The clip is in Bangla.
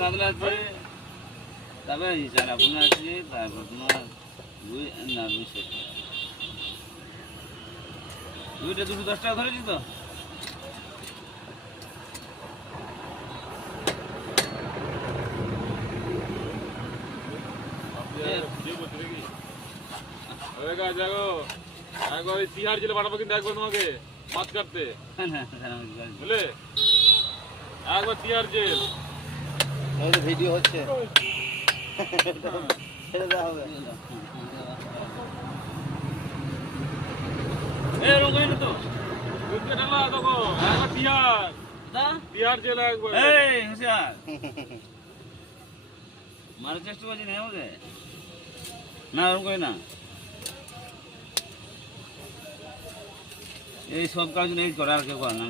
কাতলা আছে, তারপরে চারা পোনা আছে, তারপর তোমার রুইটা 210 টাকা ধরেছি তো। তিহার জেলে পাঠাবো কিন্তু একবার তোমাকে মাছ কাটতে, বুঝলে? একবার তিহার জেল ভিডিও হচ্ছে তিহার জেল একবার মারার চেষ্টা করছি না আমাকে, না ওরকম করে না। এই সব কাজ নেই করে, আর কেউ করে না।